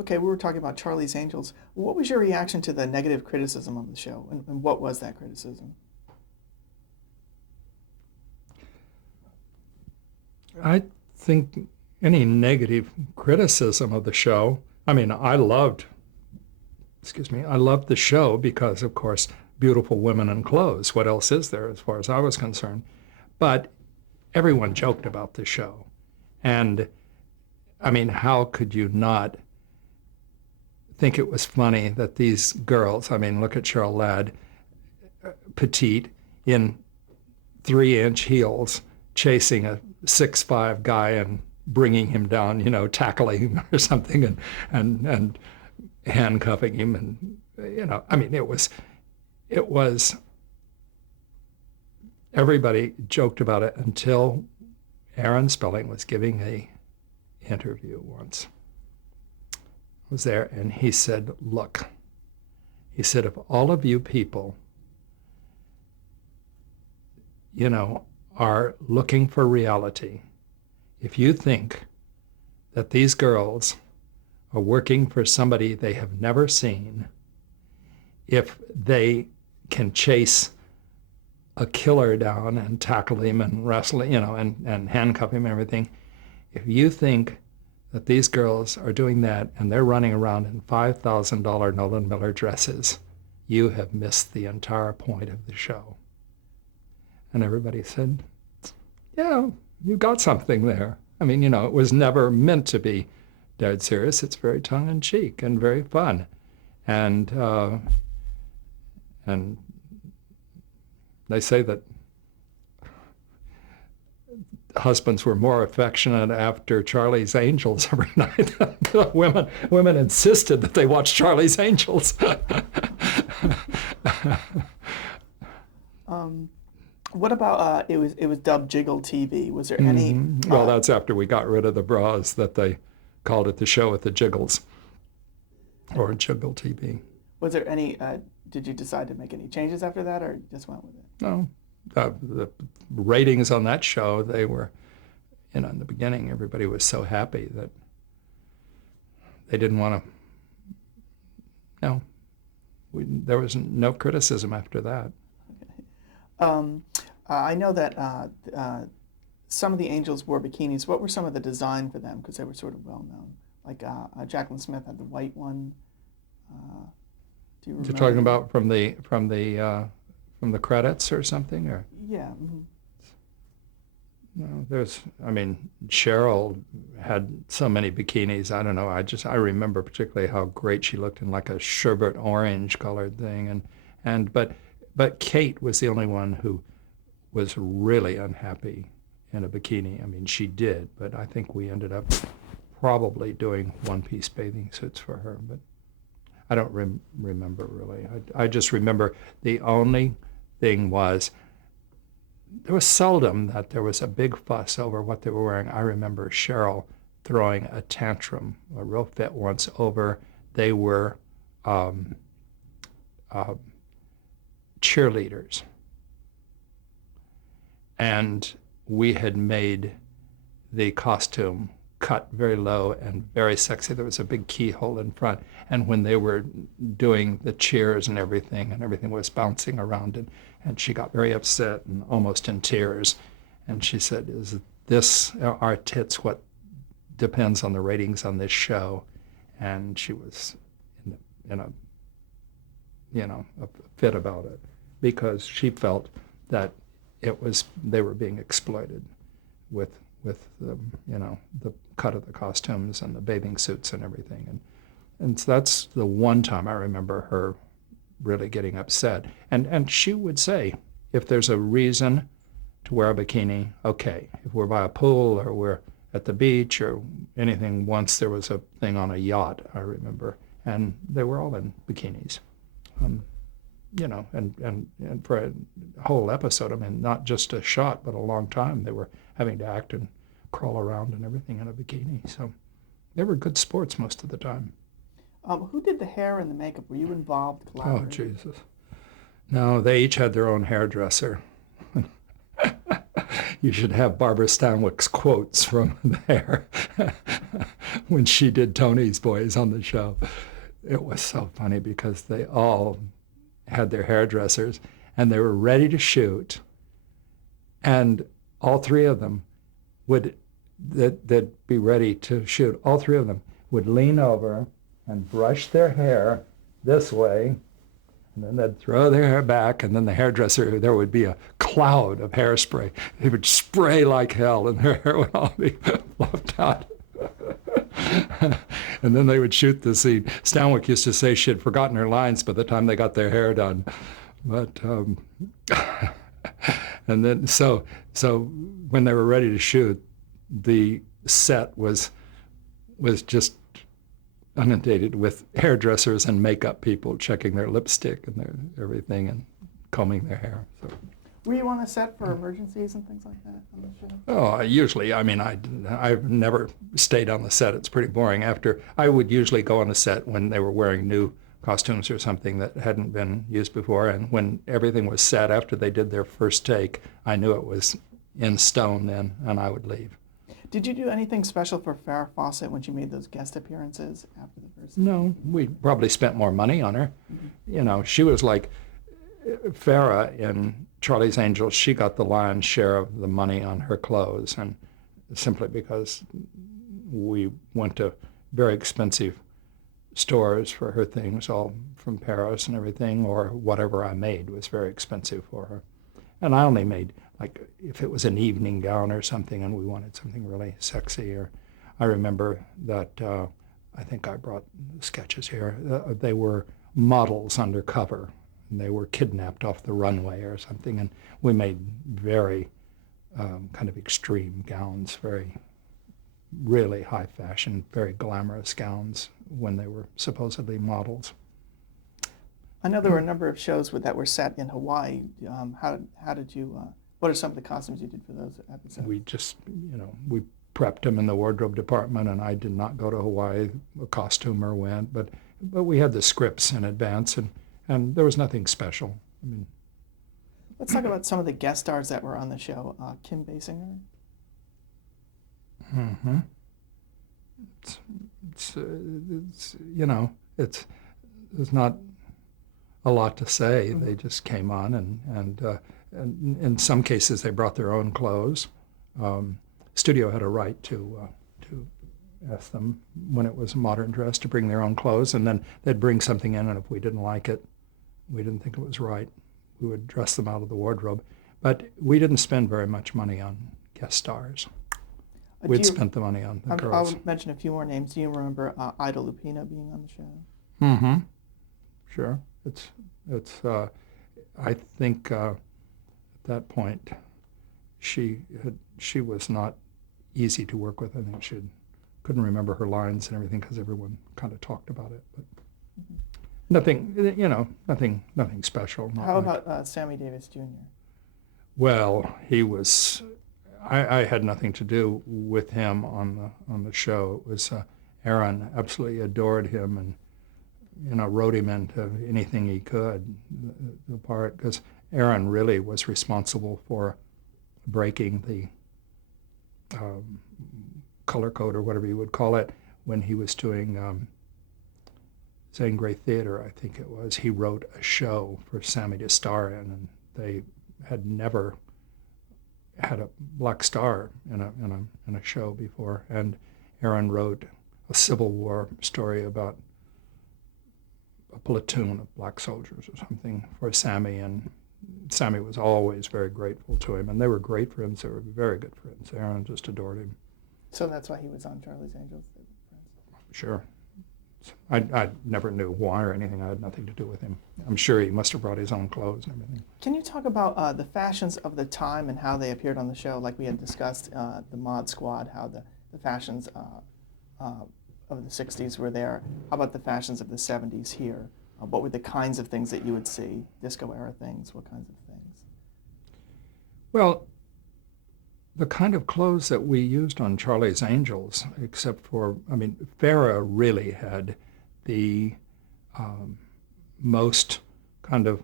Okay, we were talking about Charlie's Angels. What was your reaction to the negative criticism of the show, and what was that criticism? I think any negative criticism of the show, I mean, I loved the show because, of course, beautiful women in clothes. What else is there as far as I was concerned? But everyone joked about the show. And I mean, how could you not think it was funny that these girls, I mean, look at Cheryl Ladd, petite, in 3-inch heels, chasing a 6'5" guy and bringing him down, tackling him or something, and handcuffing him, and I mean, it was everybody joked about it until Aaron Spelling was giving a interview once. I was there, and he said, "Look," he said, "if all of you people, are looking for reality, if you think that these girls are working for somebody they have never seen, if they can chase a killer down and tackle him and wrestle, and handcuff him and everything, if you think that these girls are doing that and they're running around in $5,000 Nolan Miller dresses, you have missed the entire point of the show." And everybody said, "Yeah, you got something there." I mean, it was never meant to be dead serious. It's very tongue-in-cheek and very fun. And they say that husbands were more affectionate after Charlie's Angels every night. women insisted that they watch Charlie's Angels. What about it was dubbed Jiggle TV? Was there any Well, that's after we got rid of the bras that they called it the show with the jiggles, or Jiggle TV. was there any did you decide to make any changes after that, or you just went with it? No, the ratings on that show, they were, in the beginning, everybody was so happy that they didn't want to, no, there was no criticism after that. Um, I know that some of the angels wore bikinis. What were some of the design for them? Because they were sort of well known. Like Jacqueline Smith had the white one. Do you You're remember? talking about from the credits or something, or? Yeah. No, I mean, Cheryl had so many bikinis. I don't know. I remember particularly how great she looked in like a sherbet orange colored thing, but Kate was the only one who was really unhappy in a bikini. I mean, she did, but I think we ended up probably doing one-piece bathing suits for her, but I don't remember really. I just remember the only thing was there was seldom that there was a big fuss over what they were wearing. I remember Cheryl throwing a tantrum, a real fit once, over they were cheerleaders. And we had made the costume cut very low and very sexy. There was a big keyhole in front. And when they were doing the cheers and everything was bouncing around, and she got very upset and almost in tears. And she said, "Is this, our tits, what depends on the ratings on this show?" And she was in a fit about it because she felt that they were being exploited with the cut of the costumes and the bathing suits and everything. And so that's the one time I remember her really getting upset. And she would say, if there's a reason to wear a bikini, okay. If we're by a pool or we're at the beach or anything, once there was a thing on a yacht, I remember, and they were all in bikinis. And for a whole episode, I mean, not just a shot, but a long time, they were having to act and crawl around and everything in a bikini. So they were good sports most of the time. Who did the hair and the makeup? Were you involved Oh, collaborating? Jesus. No, they each had their own hairdresser. You should have Barbara Stanwyck's quotes from there. when she did Tony's Boys on the show. It was so funny because they all had their hairdressers and they were ready to shoot, and all three of them would that'd be ready to shoot. All three of them would lean over and brush their hair this way, and then they'd throw their hair back, and then the hairdresser, there would be a cloud of hairspray. They would spray like hell, and their hair would all be fluffed out. And then they would shoot the scene. Stanwyck used to say she had forgotten her lines by the time they got their hair done. But and then so when they were ready to shoot, the set was just inundated with hairdressers and makeup people checking their lipstick and their everything and combing their hair. So. Were you on a set for emergencies and things like that on the show? Oh, usually, I mean, I've never stayed on the set. It's pretty boring. I would usually go on the set when they were wearing new costumes or something that hadn't been used before, and when everything was set after they did their first take, I knew it was in stone then, and I would leave. Did you do anything special for Farrah Fawcett when she made those guest appearances after the first? No, we probably spent more money on her. Mm-hmm. She was like Farrah in Charlie's Angels. She got the lion's share of the money on her clothes, and simply because we went to very expensive stores for her things, all from Paris and everything, or whatever I made was very expensive for her. And I only made, like, if it was an evening gown or something and we wanted something really sexy, or I remember that, I think I brought sketches here, they were models undercover, and they were kidnapped off the runway or something, and we made very kind of extreme gowns, very, really high fashion, very glamorous gowns when they were supposedly models. I know there were a number of shows that were set in Hawaii. How did you, what are some of the costumes you did for those episodes? We just, we prepped them in the wardrobe department, and I did not go to Hawaii. A costumer went, but we had the scripts in advance, and there was nothing special. I mean, let's talk about some of the guest stars that were on the show. Kim Basinger. Mm-hmm. There's not a lot to say. They just came on, and in some cases they brought their own clothes. Studio had a right to ask them when it was modern dress to bring their own clothes, and then they'd bring something in, and if we didn't like it, we didn't think it was right, we would dress them out of the wardrobe. But we didn't spend very much money on guest stars. We'd spent the money on the girls. I'll mention a few more names. Do you remember Ida Lupino being on the show? Mm-hmm. Sure. It's. I think at that point, she was not easy to work with. I think she couldn't remember her lines and everything because everyone kind of talked about it. But nothing special. How about Sammy Davis Jr.? Well, he was. I had nothing to do with him on the show. It was Aaron absolutely adored him and wrote him into anything he could, the part, because Aaron really was responsible for breaking the color code or whatever you would call it when he was doing Zane Grey Theater, I think it was. He wrote a show for Sammy to star in, and they had never had a black star in a show before, and Aaron wrote a Civil War story about a platoon of black soldiers or something for Sammy, and Sammy was always very grateful to him, and they were great friends. They were very good friends. Aaron just adored him. So that's why he was on Charlie's Angels? Sure. I never knew why or anything. I had nothing to do with him. I'm sure he must have brought his own clothes and everything. Can you talk about the fashions of the time and how they appeared on the show? Like we had discussed the Mod Squad, how the fashions of the 60s were there. How about the fashions of the 70s here? What were the kinds of things that you would see? Disco era things, what kinds of things? Well, the kind of clothes that we used on Charlie's Angels, except for, Farrah really had the most kind of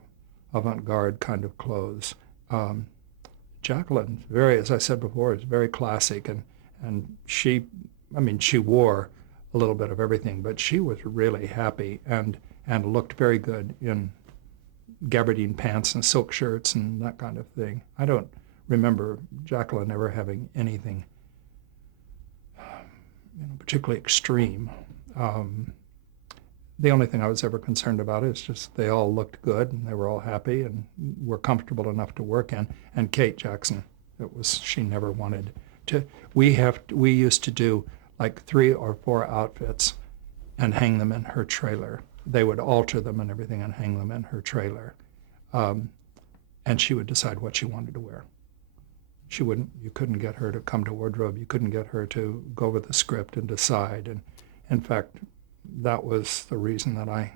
avant-garde kind of clothes. Jacqueline, as I said before, is very classic, and she I mean, she wore a little bit of everything, but she was really happy and looked very good in gabardine pants and silk shirts and that kind of thing. I don't remember Jacqueline ever having anything, particularly extreme. The only thing I was ever concerned about is just they all looked good and they were all happy and were comfortable enough to work in. And Kate Jackson, she never wanted to. We used to do like 3 or 4 outfits and hang them in her trailer. They would alter them and everything and hang them in her trailer. And she would decide what she wanted to wear. You couldn't get her to come to wardrobe. You couldn't get her to go over the script and decide. And in fact, that was the reason that I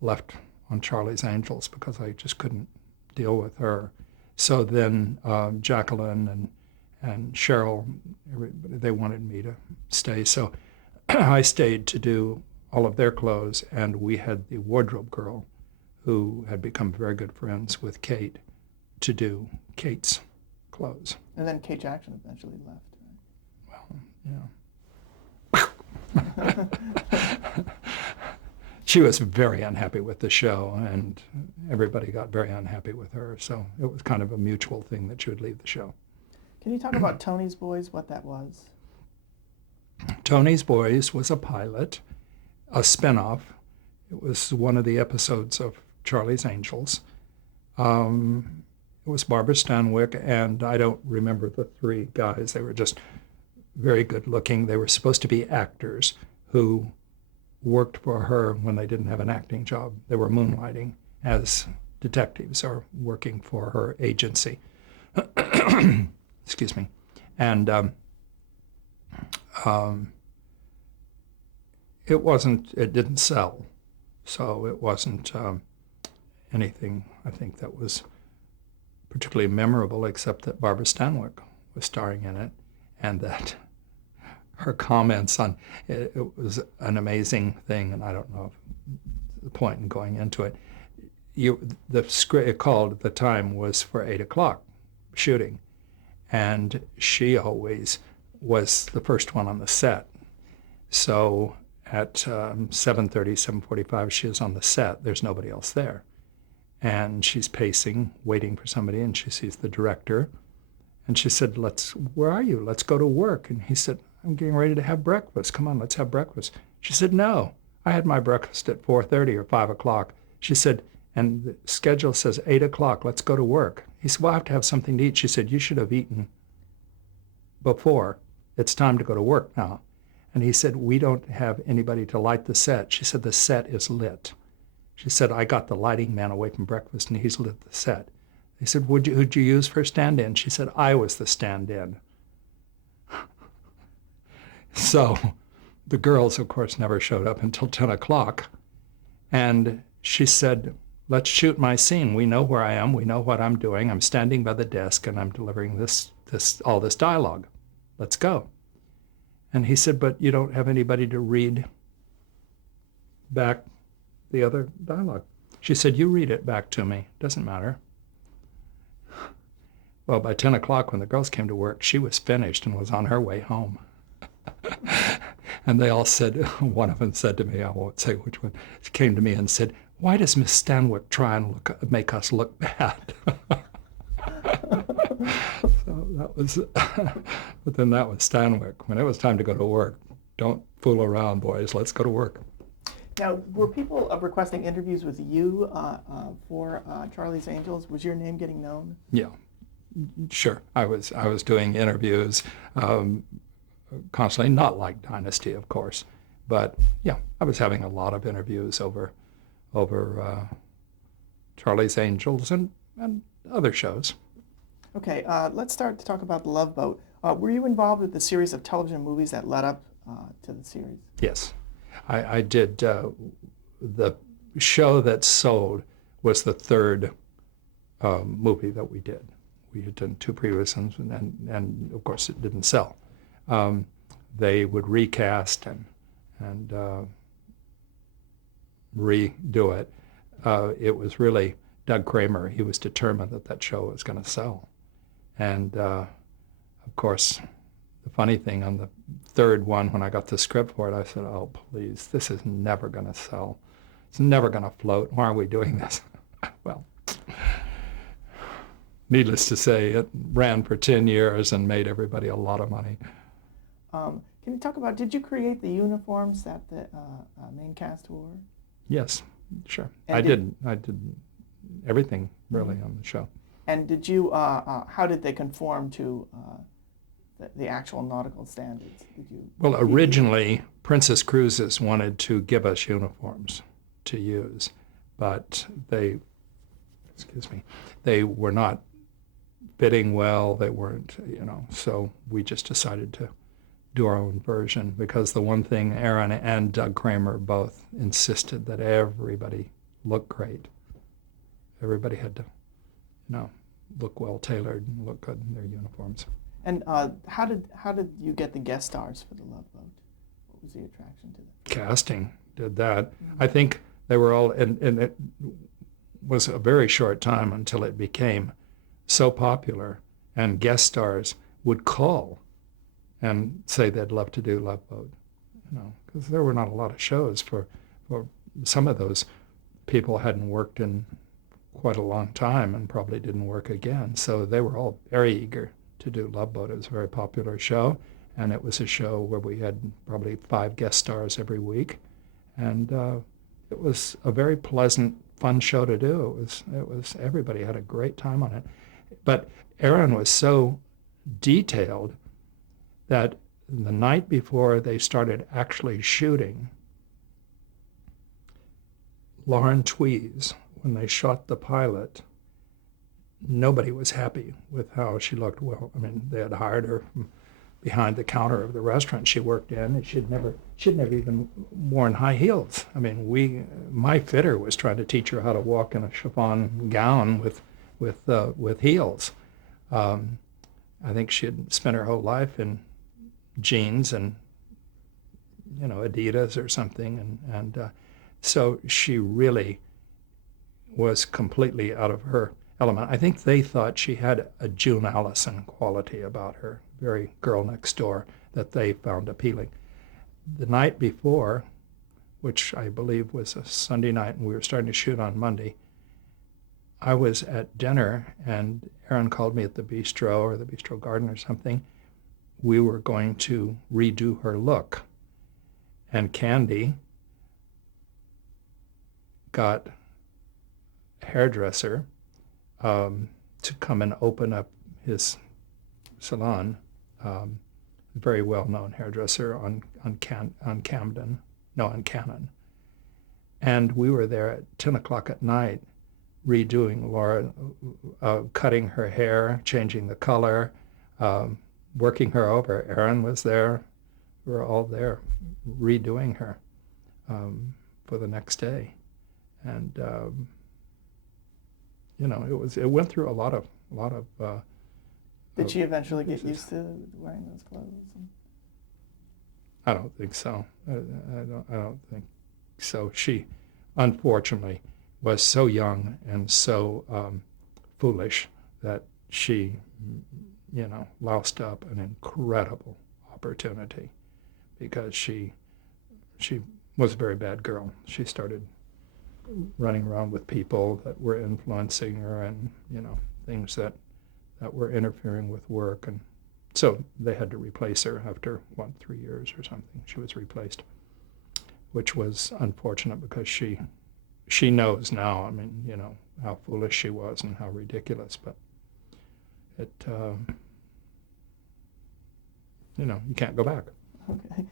left on Charlie's Angels, because I just couldn't deal with her. So then Jacqueline and Cheryl, they wanted me to stay. So I stayed to do all of their clothes, and we had the wardrobe girl who had become very good friends with Kate to do Kate's clothes. And then Kate Jackson eventually left. Well, she was very unhappy with the show, and everybody got very unhappy with her. So it was kind of a mutual thing that she would leave the show. Can you talk about Tony's Boys, what that was? Tony's Boys was a pilot, a spinoff. It was one of the episodes of Charlie's Angels. It was Barbara Stanwyck, and I don't remember the 3 guys. They were just very good looking. They were supposed to be actors who worked for her when they didn't have an acting job. They were moonlighting as detectives or working for her agency. Excuse me. And it didn't sell. So it wasn't anything, I think, that was particularly memorable, except that Barbara Stanwyck was starring in it, and that her comments on it was an amazing thing, and I don't know if the point in going into it. The script it called at the time was for 8 o'clock shooting, and she always was the first one on the set. So at 7:30, 7:45, she is on the set. There's nobody else there. And she's pacing, waiting for somebody, and she sees the director. And she said, where are you? Let's go to work. And he said, I'm getting ready to have breakfast. Come on, let's have breakfast. She said, no, I had my breakfast at 4:30 or 5 o'clock. She said, and the schedule says 8 o'clock, let's go to work. He said, well, I have to have something to eat. She said, you should have eaten before. It's time to go to work now. And he said, we don't have anybody to light the set. She said, the set is lit. She said, I got the lighting man away from breakfast, and he's lit the set. He said, who'd you use for stand-in? She said, I was the stand-in. So the girls, of course, never showed up until 10 o'clock. And she said, let's shoot my scene. We know where I am. We know what I'm doing. I'm standing by the desk, and I'm delivering all this dialogue. Let's go. And he said, but you don't have anybody to read back the other dialogue. She said, you read it back to me. Doesn't matter. Well, by 10 o'clock when the girls came to work, she was finished and was on her way home. And they all said, one of them said to me, I won't say which one, she came to me and said, why does Miss Stanwyck try and make us look bad? So that was, but then that was Stanwyck. When it was time to go to work, don't fool around, boys, let's go to work. Now, were people requesting interviews with you for Charlie's Angels? Was your name getting known? Yeah, sure. I was doing interviews constantly, not like Dynasty, of course, but yeah, I was having a lot of interviews over Charlie's Angels and other shows. Okay, let's start to talk about The Love Boat. Were you involved with the series of television movies that led up to the series? Yes. I did. The show that sold was the 3rd movie that we did. We had done 2 previous ones, and of course it didn't sell. They would recast and redo it. It was really Doug Kramer. He was determined that show was going to sell. And of course, the the funny thing, on the third one, when I got the script for it, I said, oh, please, this is never going to sell. It's never going to float. Why are we doing this? Well, needless to say, it ran for 10 years and made everybody a lot of money. Can you talk about, did you create the uniforms that the main cast wore? Yes, sure. And I did everything, really, on the show. And did you, how did they conform to the actual nautical standards? Well, originally, Princess Cruises wanted to give us uniforms to use, but they were not fitting well. They weren't, so we just decided to do our own version, because the one thing Aaron and Doug Kramer both insisted that everybody look great. Everybody had to, look well tailored and look good in their uniforms. And how did you get the guest stars for the Love Boat? What was the attraction to them? Casting did that. I think they were all, and it was a very short time until it became so popular, and guest stars would call and say they'd love to do Love Boat, because there were not a lot of shows for some of those people hadn't worked in quite a long time and probably didn't work again. So they were all very eager to do Love Boat. It was a very popular show, and it was a show where we had probably 5 guest stars every week, and it was a very pleasant, fun show to do. It was everybody had a great time on it. But Aaron was so detailed that the night before they started actually shooting, Lauren Tweez, when they shot the pilot, nobody was happy with how she looked. Well, I mean, they had hired her from behind the counter of the restaurant she worked in, and she'd never even worn high heels. I mean, my fitter was trying to teach her how to walk in a chiffon gown with heels. I think she had spent her whole life in jeans and Adidas or something, and so she really was completely out of her element. I think they thought she had a June Allison quality about her, very girl next door, that they found appealing. The night before, which I believe was a Sunday night, and we were starting to shoot on Monday, I was at dinner, and Aaron called me at the bistro or the Bistro Garden or something. We were going to redo her look, and Candy got a hairdresser to come and open up his salon, very well-known hairdresser on Camden, no, on Cannon. And we were there at 10 o'clock at night redoing Laura, cutting her hair, changing the color, working her over. Aaron was there. We were all there redoing her for the next day. And, it went through a lot of. Did she eventually get used to wearing those clothes? I don't think so. I don't think so. She, unfortunately, was so young and so foolish that she, loused up an incredible opportunity, because she was a very bad girl. She started running around with people that were influencing her, and things that were interfering with work, and so they had to replace her after 3 years or something. She was replaced, which was unfortunate, because she knows now, I mean, how foolish she was and how ridiculous, but it, you can't go back. Okay.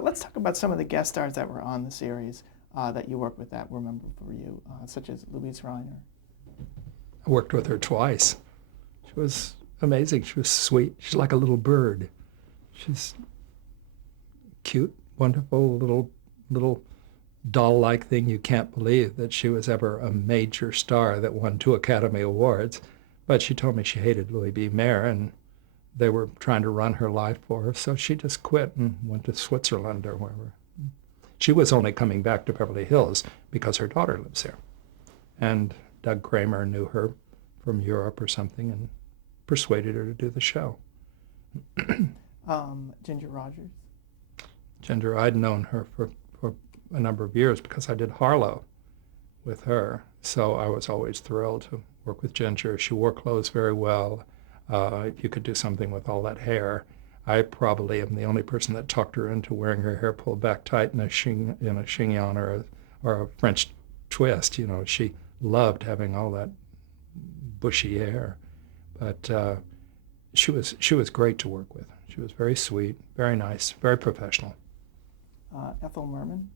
Let's talk about some of the guest stars that were on the series that you worked with that were memorable for you, such as Louise Reiner. I worked with her twice. She was amazing. She was sweet. She's like a little bird. She's cute, wonderful, little doll-like thing. You can't believe that she was ever a major star that won 2 Academy Awards. But she told me she hated Louis B. Mayer, and they were trying to run her life for her, so she just quit and went to Switzerland or wherever. She was only coming back to Beverly Hills because her daughter lives there. And Doug Kramer knew her from Europe or something and persuaded her to do the show. Ginger Rogers. Ginger, I'd known her for a number of years because I did Harlow with her. So I was always thrilled to work with Ginger. She wore clothes very well. If you could do something with all that hair, I probably am the only person that talked her into wearing her hair pulled back tight in a chignon or a French twist. You know, she loved having all that bushy hair, but she was great to work with. She was very sweet, very nice, very professional. Ethel Merman.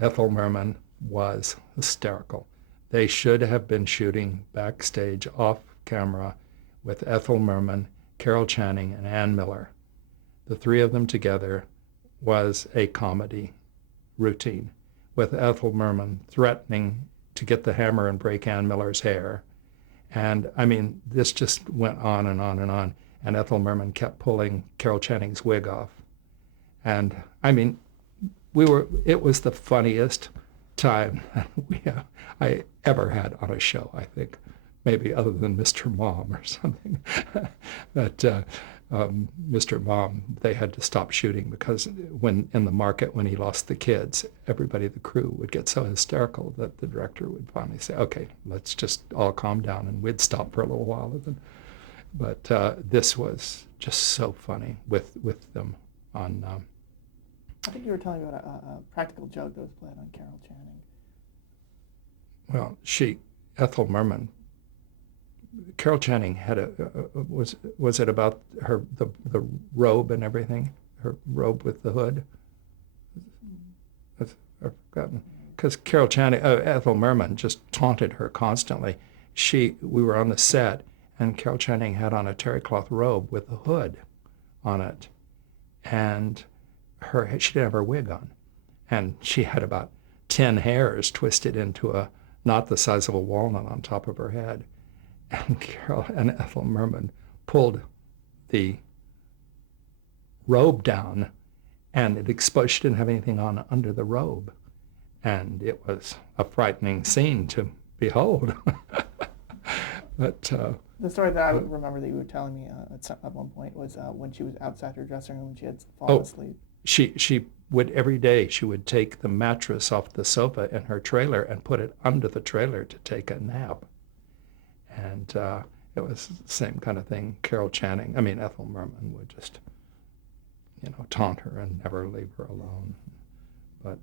Ethel Merman was hysterical. They should have been shooting backstage off camera with Ethel Merman, Carol Channing, and Ann Miller. The three of them together was a comedy routine, with Ethel Merman threatening to get the hammer and break Ann Miller's hair. And I mean, this just went on and on and on. And Ethel Merman kept pulling Carol Channing's wig off. And I mean, it was the funniest time I ever had on a show, I think, maybe other than Mr. Mom or something. But Mr. Mom, they had to stop shooting because when in the market, when he lost the kids, everybody, the crew would get so hysterical that the director would finally say, okay, let's just all calm down, and we'd stop for a little while. But this was just so funny with them on. I think you were telling me about a practical joke that was played on Carol Channing. Well, Ethel Merman, Carol Channing had was it about the robe and everything, her robe with the hood? I've forgotten, because Carol Channing, Ethel Merman just taunted her constantly. We were on the set, and Carol Channing had on a terry cloth robe with a hood on it, and she didn't have her wig on, and she had about 10 hairs twisted into a knot the size of a walnut on top of her head. And Carol and Ethel Merman pulled the robe down, and it exposed. She didn't have anything on under the robe, and it was a frightening scene to behold. But the story that I would remember that you were telling me at one point was when she was outside her dressing room and she had fallen asleep. She would every day she would take the mattress off the sofa in her trailer and put it under the trailer to take a nap. And it was the same kind of thing. Ethel Merman would just, taunt her and never leave her alone. But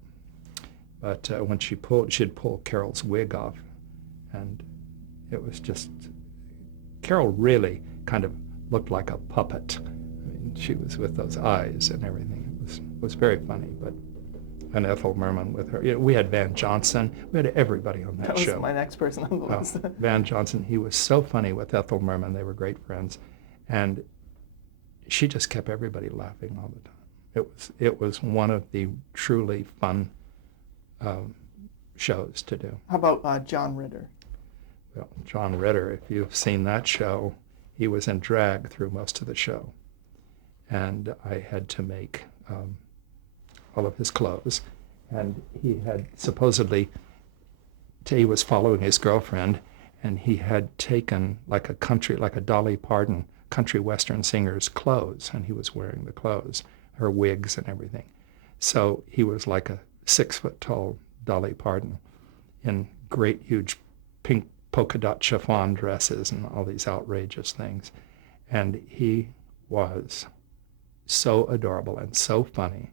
when she'd pull Carol's wig off, and it was just, Carol really kind of looked like a puppet. I mean, she was with those eyes and everything. It was very funny, and Ethel Merman with her. We had Van Johnson. We had everybody on that show. That was my next person on the list. Van Johnson, he was so funny with Ethel Merman. They were great friends. And she just kept everybody laughing all the time. It was one of the truly fun shows to do. How about John Ritter? Well, John Ritter, if you've seen that show, he was in drag through most of the show. And I had to make all of his clothes. And he had supposedly, he was following his girlfriend, and he had taken like a Dolly Parton country western singer's clothes, and he was wearing the clothes, her wigs and everything. So he was like a 6-foot-tall Dolly Parton in great, huge pink polka dot chiffon dresses and all these outrageous things. And he was so adorable and so funny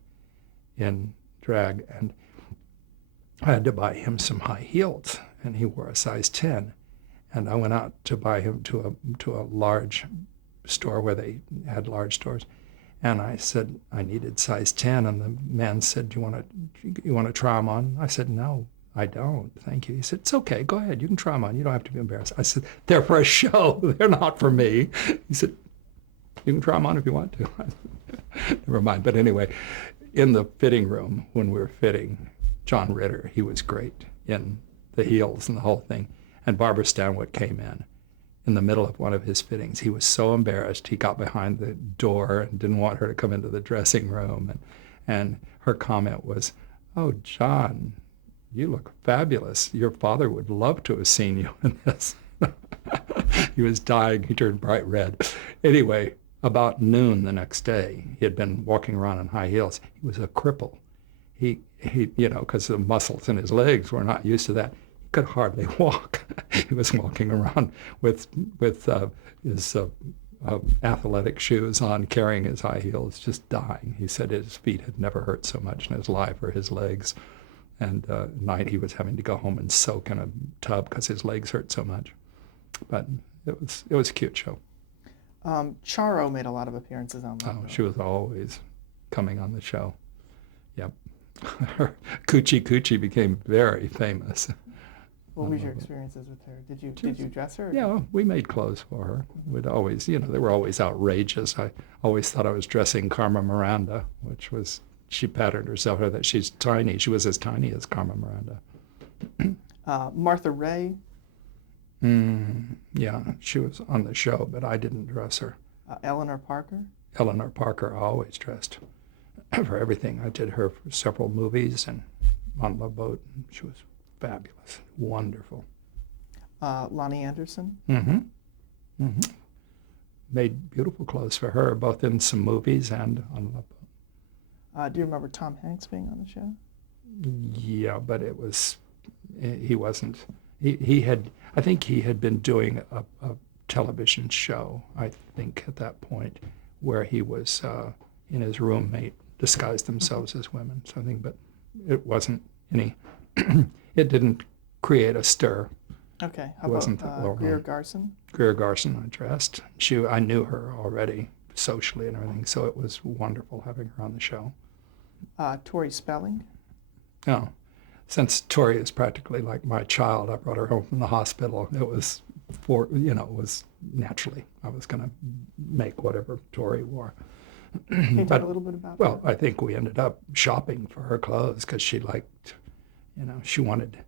in drag. And I had to buy him some high heels, and he wore a size 10. And I went out to buy him to a large store where they had large stores. And I said I needed size 10, and the man said, "Do you want to try them on?" I said, "No, I don't, thank you." He said, "It's okay, go ahead, you can try them on. You don't have to be embarrassed." I said, "They're for a show, they're not for me." He said, "You can try them on if you want to." Never mind. But anyway, in the fitting room, when we were fitting John Ritter, he was great in the heels and the whole thing. And Barbara Stanwyck came in the middle of one of his fittings. He was so embarrassed. He got behind the door and didn't want her to come into the dressing room. And her comment was, "Oh, John, you look fabulous. Your father would love to have seen you in this." He was dying. He turned bright red. Anyway, about noon the next day, he had been walking around in high heels. He was a cripple. He because the muscles in his legs were not used to that. He could hardly walk. He was walking around with his athletic shoes on, carrying his high heels, just dying. He said his feet had never hurt so much in his life, or his legs. And at night he was having to go home and soak in a tub because his legs hurt so much. But it was a cute show. Charo made a lot of appearances on Love Oh, Boat. she was always coming on the show. Yep. Her Coochie Coochie became very famous. What was your experiences with her? Did you dress her? Yeah, we made clothes for her. We'd always, they were always outrageous. I always thought I was dressing Carmen Miranda, which was, she patterned herself that she's tiny. She was as tiny as Carmen Miranda. Martha Ray. Yeah, she was on the show, but I didn't dress her. Eleanor Parker. Eleanor Parker always dressed for everything. I did her for several movies and on Love Boat. She was fabulous, wonderful. Lonnie Anderson. Made beautiful clothes for her, both in some movies and on Love Boat. Do you remember Tom Hanks being on the show? Yeah, but he wasn't. I think he had been doing a television show, I think, at that point, where he was and his roommate disguised themselves as women, something, but it wasn't any, it didn't create a stir. Okay. How It wasn't about that well Greer known. Garson? Greer Garson, I dressed. I knew her already socially and everything, so it was wonderful having her on the show. Tori Spelling. No, since Tori is practically like my child, I brought her home from the hospital. It was it was naturally I was going to make whatever Tori wore. Can you talk a little bit about Well, I think we ended up shopping for her clothes because she liked, she wanted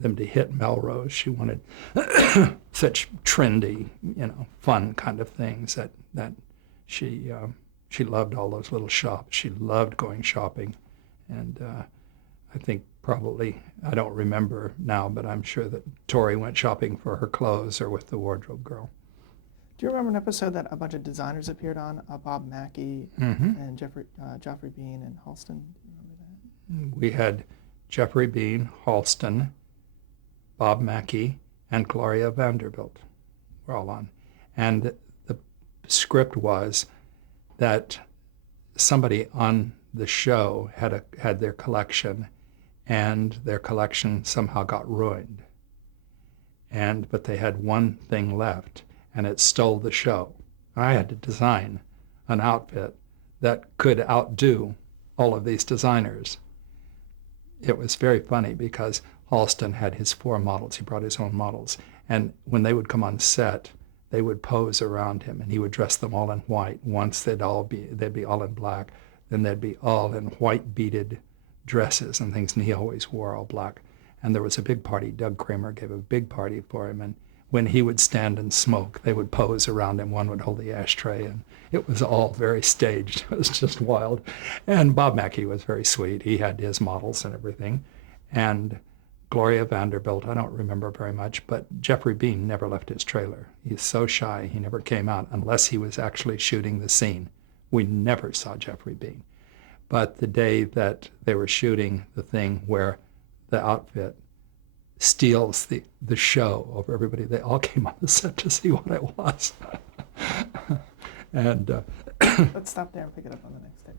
them to hit Melrose. She wanted such trendy, fun kind of things that she loved all those little shops. She loved going shopping, and I think probably, I don't remember now, but I'm sure that Tori went shopping for her clothes or with the wardrobe girl. Do you remember an episode that a bunch of designers appeared on? Bob Mackie and Geoffrey Bean and Halston. Do you remember that? We had Geoffrey Bean, Halston, Bob Mackie, and Gloria Vanderbilt were all on. And the script was that somebody on the show had their collection, and their collection somehow got ruined. But they had one thing left, and it stole the show. I had to design an outfit that could outdo all of these designers. It was very funny because Halston had his 4 models. He brought his own models. And when they would come on set, they would pose around him, and he would dress them all in white. Once they'd be all in black. Then they'd be all in white beaded dresses and things, and he always wore all black. And there was a big party. Doug Kramer gave a big party for him, and when he would stand and smoke, they would pose around him. One would hold the ashtray, and it was all very staged. It was just wild. And Bob Mackie was very sweet. He had his models and everything. And Gloria Vanderbilt, I don't remember very much, but Geoffrey Bean never left his trailer. He's so shy, he never came out unless he was actually shooting the scene. We never saw Geoffrey Bean. But the day that they were shooting the thing where the outfit steals the show over everybody, they all came on the set to see what it was. And Let's stop there and pick it up on the next take.